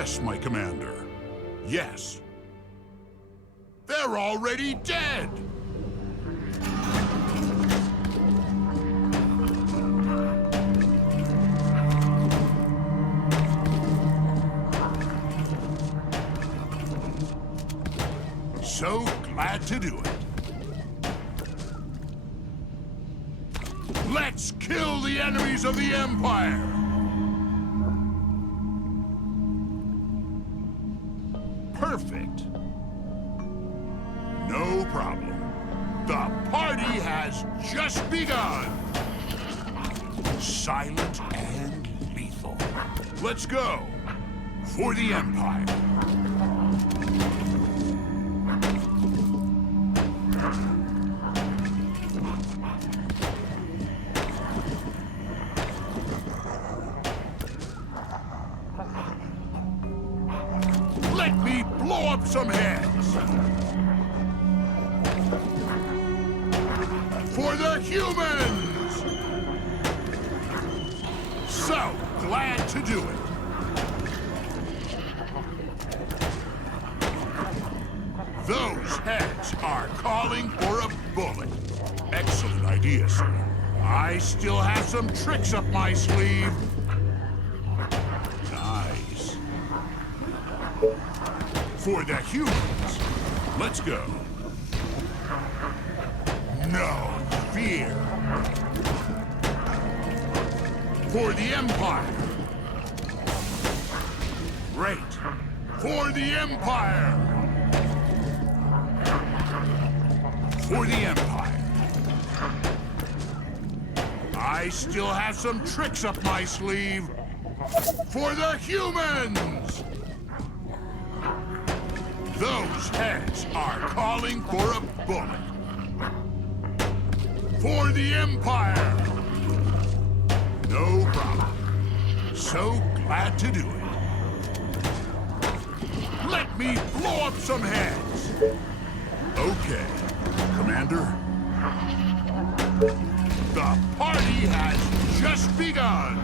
Yes, my commander. Yes. They're already dead! So glad to do it. Let's kill the enemies of the Empire! Perfect. No problem. The party has just begun. Silent and lethal. Let's go. For the Empire. Let me blow up some heads! For the humans! So glad to do it. Those heads are calling for a bullet. Excellent idea, sir. I still have some tricks up my sleeve. Nice. For the humans, let's go. No fear. For the Empire. Great. For the Empire. For the Empire. I still have some tricks up my sleeve. For the humans! Those heads are calling for a bullet. For the Empire! No problem. So glad to do it. Let me blow up some heads! Okay, Commander. The party has just begun!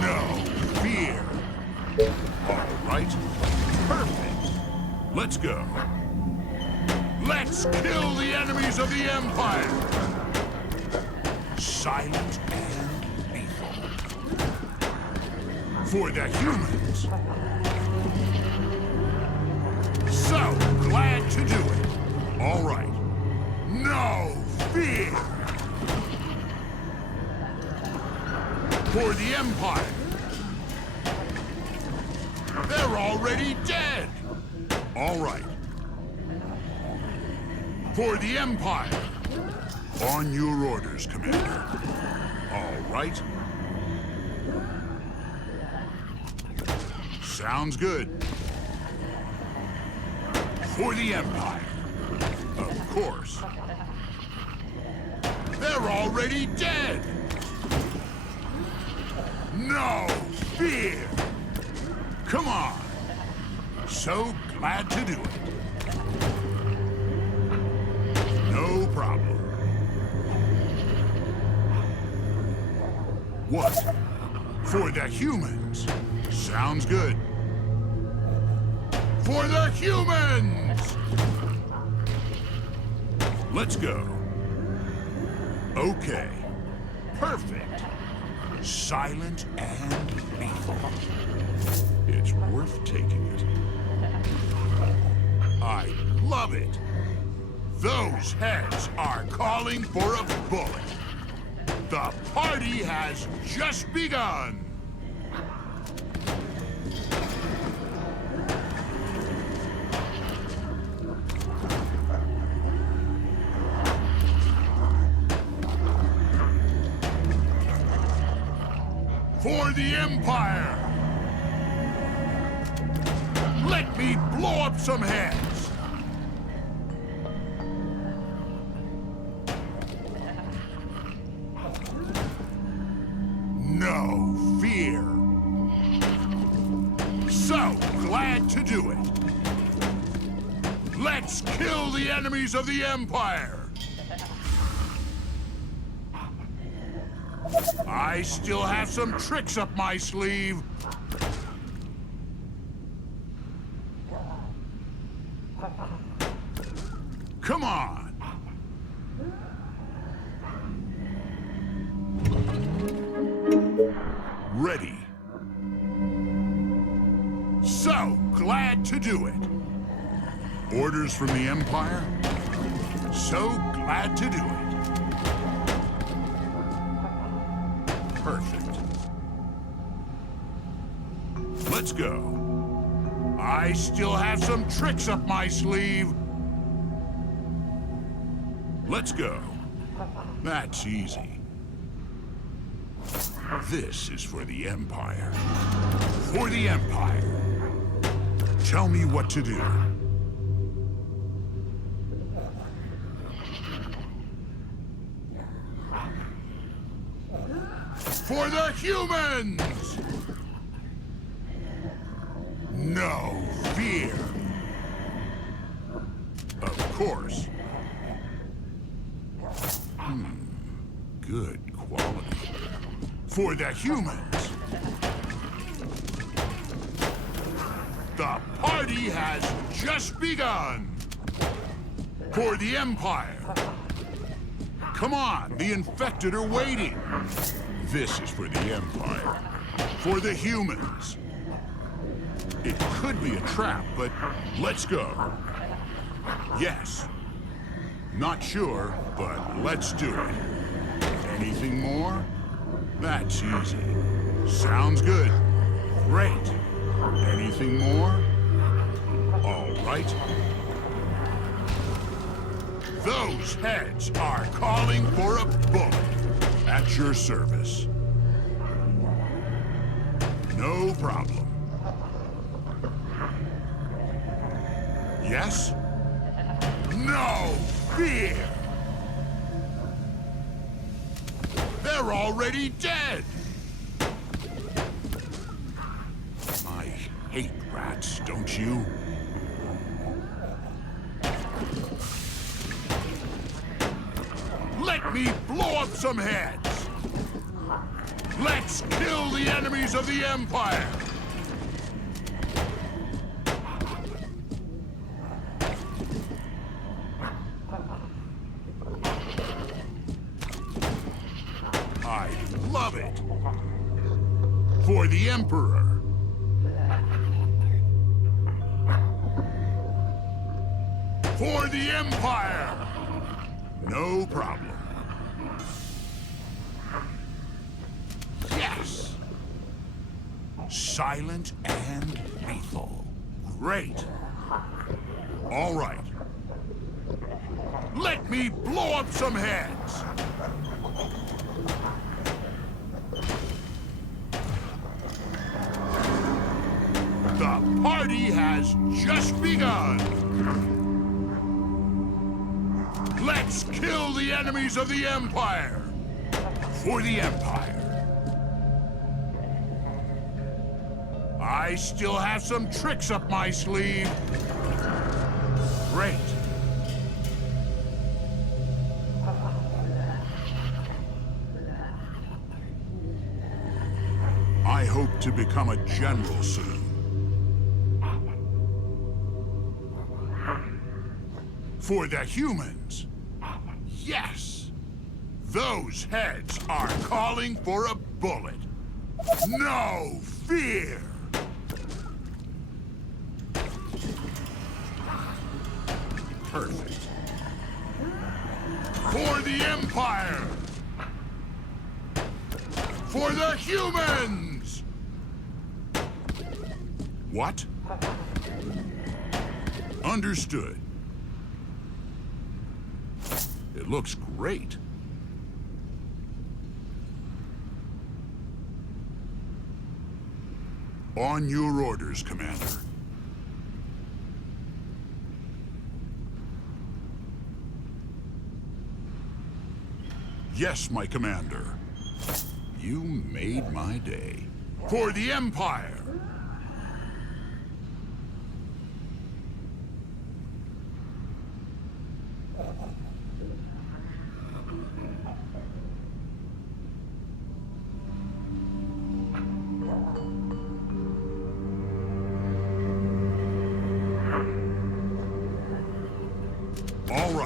No fear. All right, perfect. Let's go. Let's kill the enemies of the Empire! Silent and lethal. For the humans. So glad to do it. All right. No fear! For the Empire. They're already dead. All right. For the Empire. On your orders, Commander. All right. Sounds good. For the Empire. Of course. They're already dead. No fear. Come on. So glad to do it. No problem. What? For the humans. Sounds good. For the humans! Let's go. Okay. Perfect. Silent and lethal. It's worth taking it. I love it. Those heads are calling for a bullet. The party has just begun. For the Empire! Let me blow up some heads! No fear! So glad to do it! Let's kill the enemies of the Empire! I still have some tricks up my sleeve. Come on! Ready. So glad to do it. Orders from the Empire? So glad to do it. Perfect. Let's go. I still have some tricks up my sleeve. Let's go. That's easy. This is for the Empire. For the Empire. Tell me what to do. For the humans! No fear. Of course. Good quality. For the humans. The party has just begun. For the Empire. Come on, the infected are waiting. This is for the Empire. For the humans. It could be a trap, but let's go. Yes. Not sure, but let's do it. Anything more? That's easy. Sounds good. Great. Anything more? All right. Those heads are calling for a bullet. At your service. No problem. Yes? No fear! They're already dead! I hate rats, don't you? Let me blow up some heads! Let's kill the enemies of the Empire! I love it! For the Emperor! For the Empire! No problem. Yes! Silent and lethal. Great. All right. Let me blow up some heads! The party has just begun! Let's kill the enemies of the Empire! For the Empire. I still have some tricks up my sleeve. Great. I hope to become a general soon. For the humans. Yes! Those heads are calling for a bullet. No fear! Perfect. For the Empire! For the humans! What? Understood. It looks great. On your orders, Commander. Yes, my commander. You made my day. For the Empire! All right.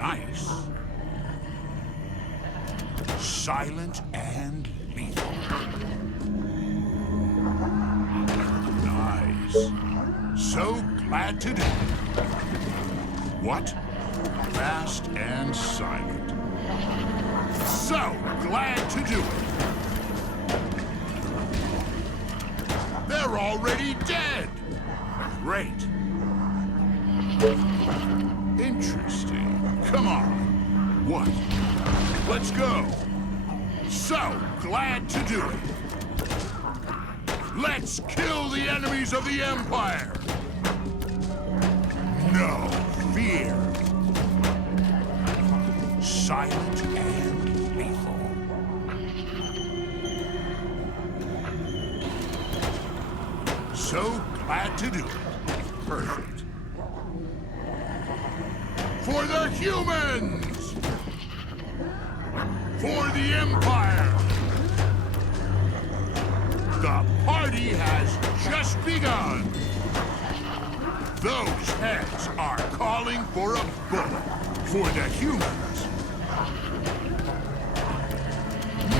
Nice. Silent and lethal. Nice. So glad to do it. What? Fast and silent. So glad to do it. They're already dead. Great. Interesting. Come on. What? Let's go. So glad to do it. Let's kill the enemies of the Empire. No fear. Silent and lethal. So glad to do it. Perfect. For the humans! For the Empire! The party has just begun! Those heads are calling for a bullet for the humans.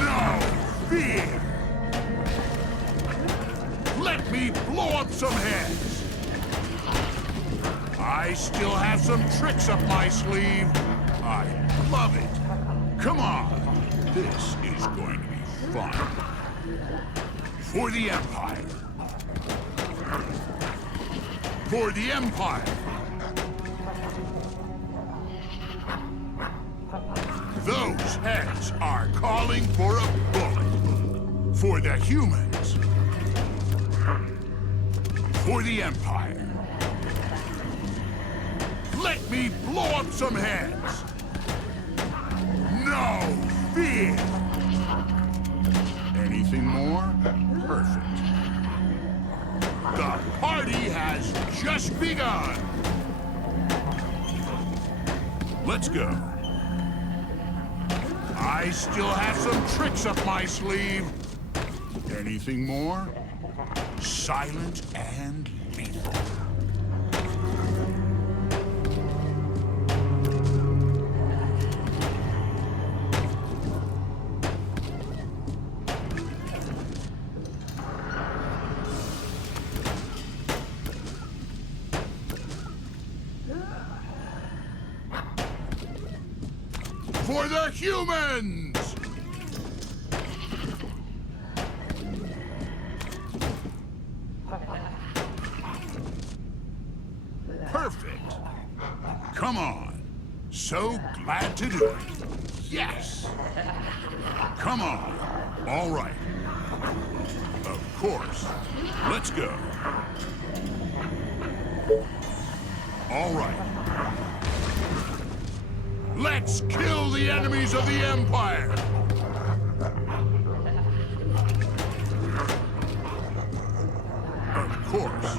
No fear! Let me blow up some heads! I still have some tricks up my sleeve. I love it. Come on. This is going to be fun. For the Empire. For the Empire. Those heads are calling for a bullet. For the humans. For the Empire. Let me blow up some heads. No fear. Anything more? Perfect. The party has just begun. Let's go. I still have some tricks up my sleeve. Anything more? Silent and lethal. For the humans! Perfect. Come on. So glad to do it. Yes. Come on. All right. Of course. Let's go. All right. Let's kill the enemies of the Empire! Of course.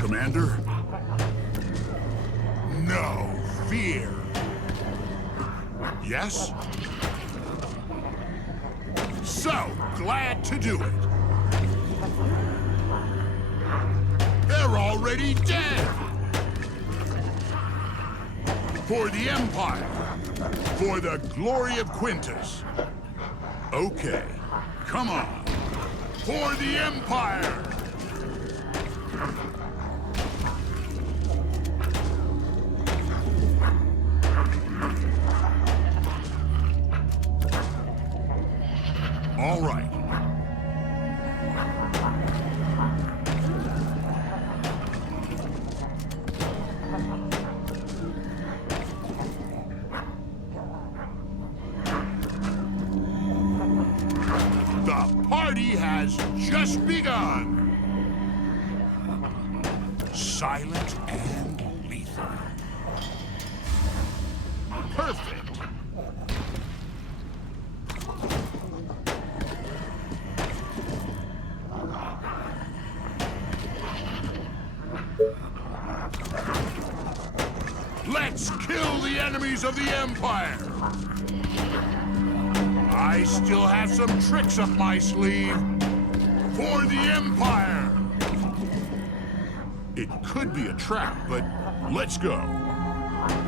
Commander? No fear. Yes? So glad to do it. They're already dead! For the Empire! For the glory of Quintus! Okay, come on! For the Empire! All right. The party has just begun. Silent and lethal. Perfect. Let's kill the enemies of the Empire! I still have some tricks up my sleeve. For the Empire! It could be a trap, but let's go.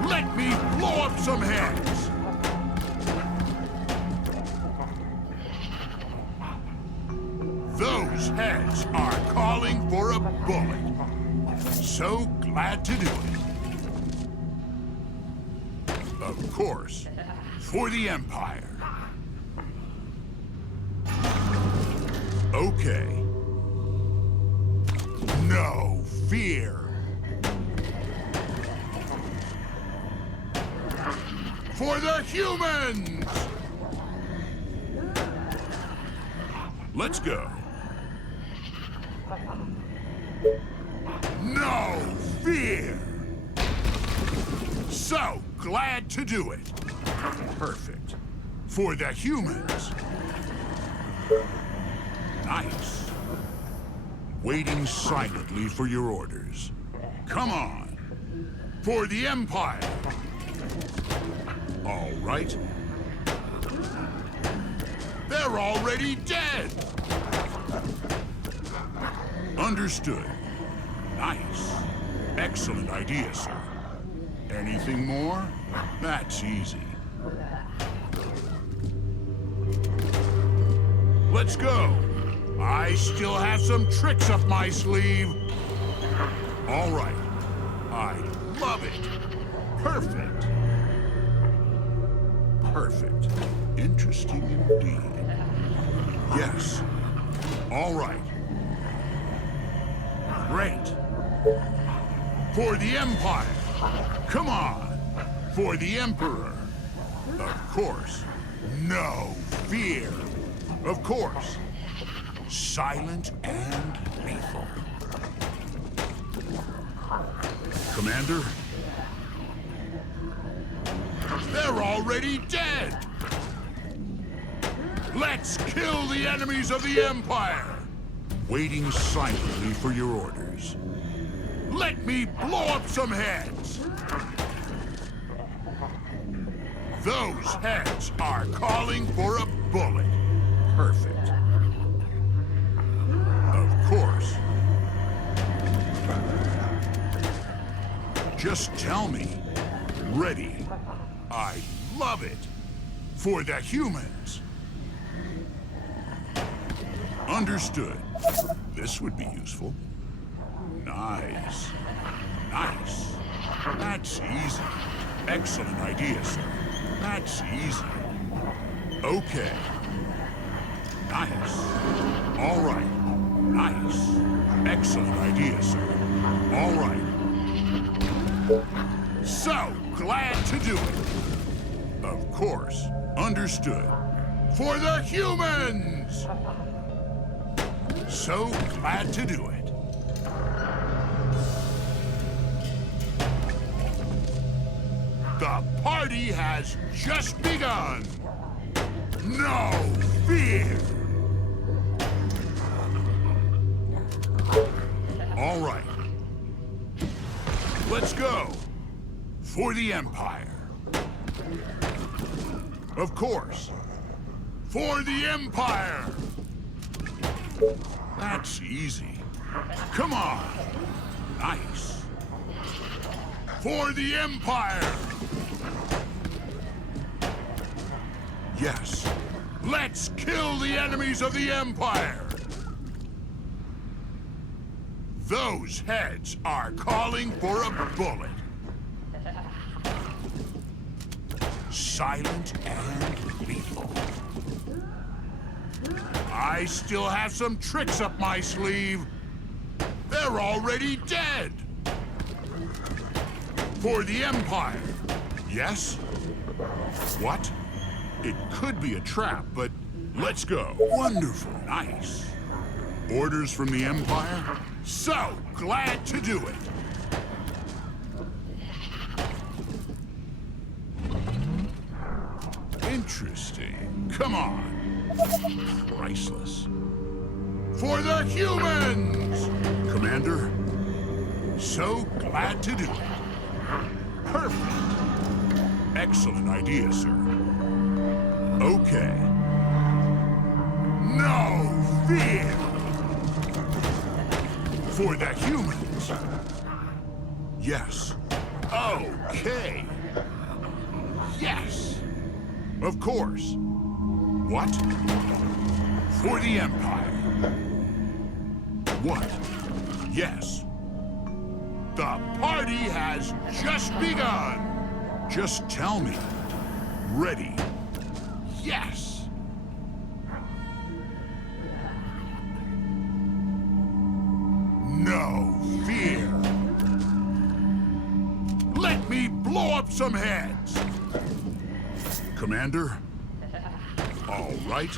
Let me blow up some heads! Those heads are calling for a bullet. So glad to do it. Of course, for the Empire. Okay. No fear. For the humans! Let's go. No fear! So glad to do it. Perfect. For the humans. Nice. Waiting silently for your orders. Come on. For the Empire. All right. They're already dead. Understood. Nice. Excellent idea, sir. Anything more? That's easy. Let's go. I still have some tricks up my sleeve. All right. I love it. Perfect. Perfect. Interesting indeed. Yes. All right. Great. For the Empire. Come on. For the Emperor. Of course. No fear. Of course. Silent and lethal. Commander? They're already dead! Let's kill the enemies of the Empire! Waiting silently for your orders. Let me blow up some heads! Those heads are calling for a bullet. Perfect. Of course. Just tell me. Ready. I love it. For the humans. Understood. This would be useful. Nice. Nice. That's easy. Excellent idea, sir. That's easy. Okay. Nice. All right. Nice. Excellent idea, sir. All right. So glad to do it. Of course. Understood. For the humans! So glad to do it. The party has just begun. No fear. All right. Let's go. For the Empire. Of course. For the Empire. That's easy. Come on. Nice. For the Empire. Yes. Let's kill the enemies of the Empire. Those heads are calling for a bullet. Silent and lethal. I still have some tricks up my sleeve. They're already dead. For the Empire. Yes? What? It could be a trap, but let's go. Wonderful. Nice. Orders from the Empire? So glad to do it. Interesting. Come on. Priceless. For the humans! Commander, so glad to do it. Perfect. Excellent idea, sir. Okay. No fear! For the humans. Yes. Okay. Yes. Of course. What? For the Empire. What? Yes. The party has just begun. Just tell me. Ready. Yes. No fear. Let me blow up some heads. Commander? All right.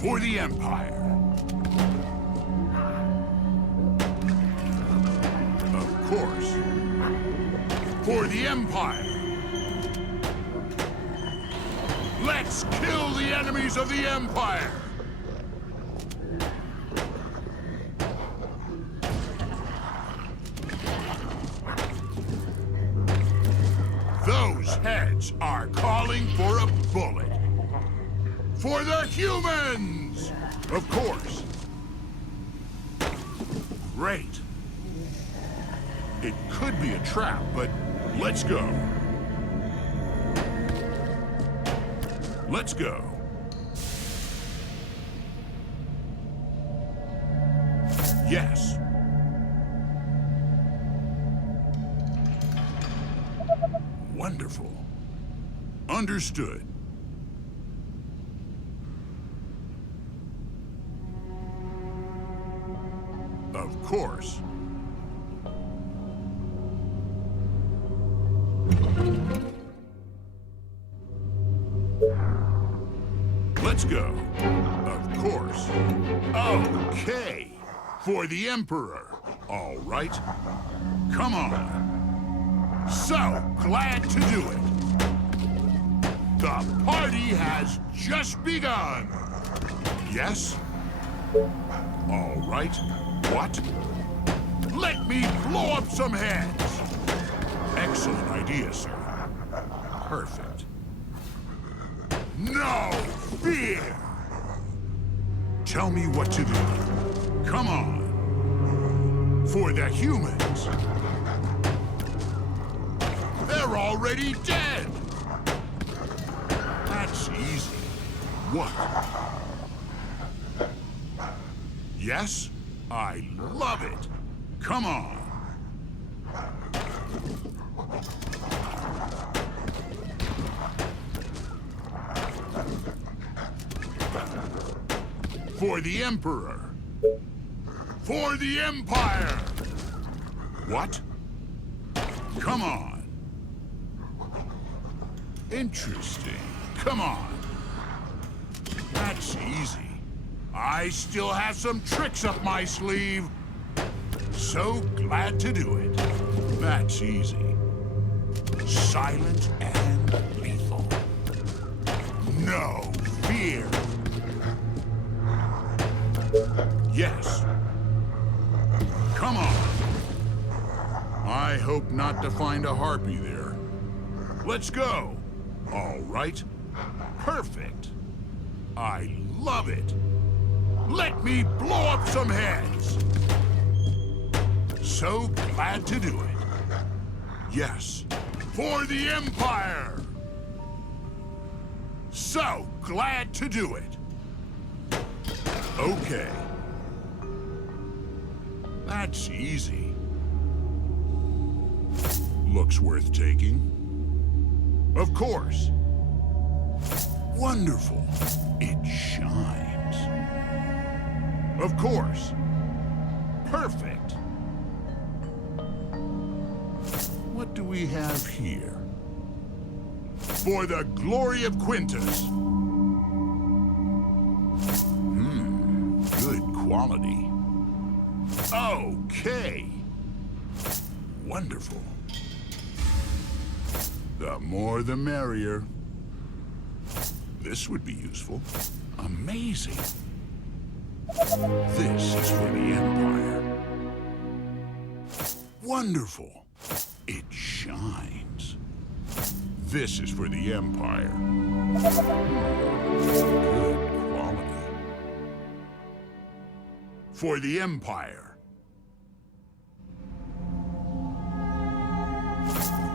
For the Empire. Of course. For the Empire. Let's kill the enemies of the Empire. Those heads are calling for a bullet. For the humans! Of course. Great. It could be a trap, but let's go. Let's go. Yes. Wonderful. Understood. Of course. Let's go. Of course. Okay. For the Emperor. All right. Come on. So glad to do it. The party has just begun. Yes? All right. What? Let me blow up some heads. Excellent idea, sir. Perfect. No fear! Tell me what to do. Come on. For the humans. They're already dead. That's easy. What? Yes? I love it. Come on. For the Emperor. For the Empire. What? Come on. Interesting. Come on. That's easy. I still have some tricks up my sleeve. So glad to do it. That's easy. Silent and lethal. No fear. Yes. Come on. I hope not to find a harpy there. Let's go. All right. Perfect. I love it. Let me blow up some heads. So glad to do it. Yes. For the Empire. So glad to do it. Okay. That's easy. Looks worth taking. Of course. Wonderful. It shines. Of course. Perfect. What do we have here? For the glory of Quintus. Good quality. Okay. Wonderful. The more the merrier. This would be useful. Amazing. This is for the Empire. Wonderful. It shines. This is for the Empire. Good quality. For the Empire.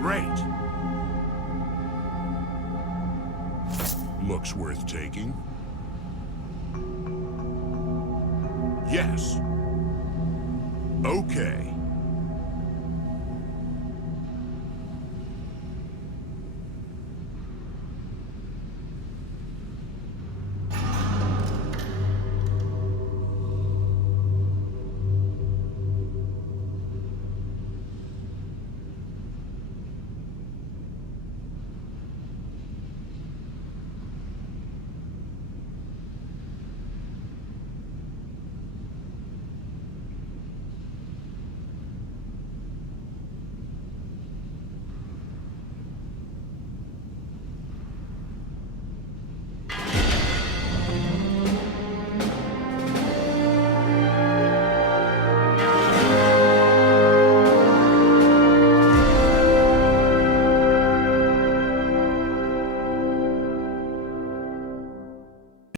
Great. Looks worth taking. Yes. Okay.